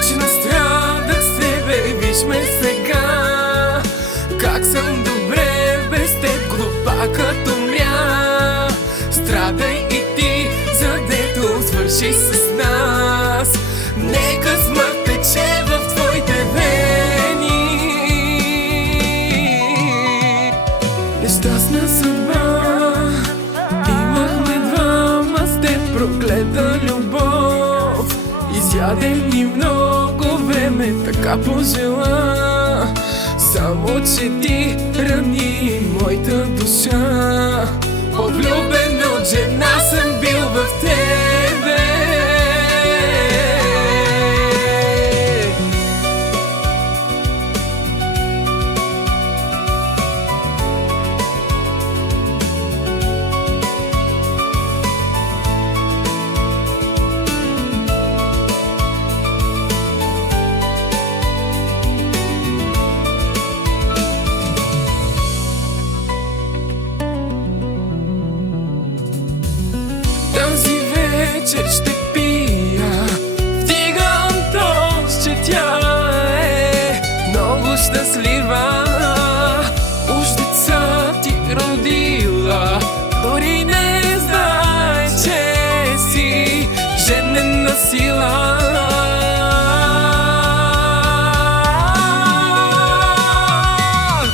Достатъчно страдах с тебе, виж ме сега. Как съм добре без теб, глупа като мря. Страдай и ти, задето свърши с нас. Нека смърт тече в твоите вени. Нещастна съдба, имахме двама с теб проклета любов. Изяде ни много време, така пожела. Само че ти рани моята душа. Повлюбен от жена съм бил в тебе. Тази вечер ще пия, вдигам тост, че тя е много щастлива. Уж деца ти родила, дори не знае, че си женена сила.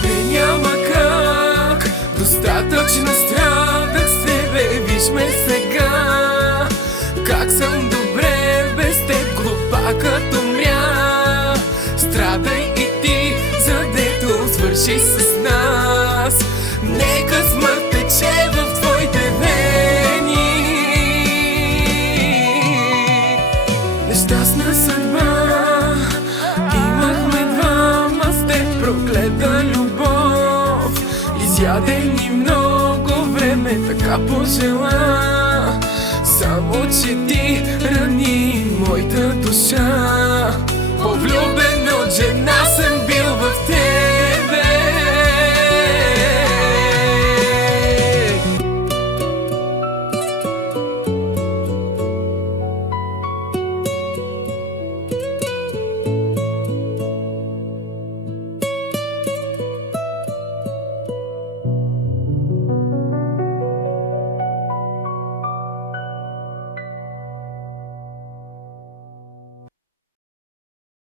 Бе, няма как, достатъчно страдах с тебе, виж ме сега. Как съм добре без теб, глупа като мря. Страдай и ти, задето свърши с нас. Нека смърт тече в твоите вени. Нещастна съдба, имахме двама с теб проклета любов. Изяде ни много време, така пожела. Само че ти рани моята душа.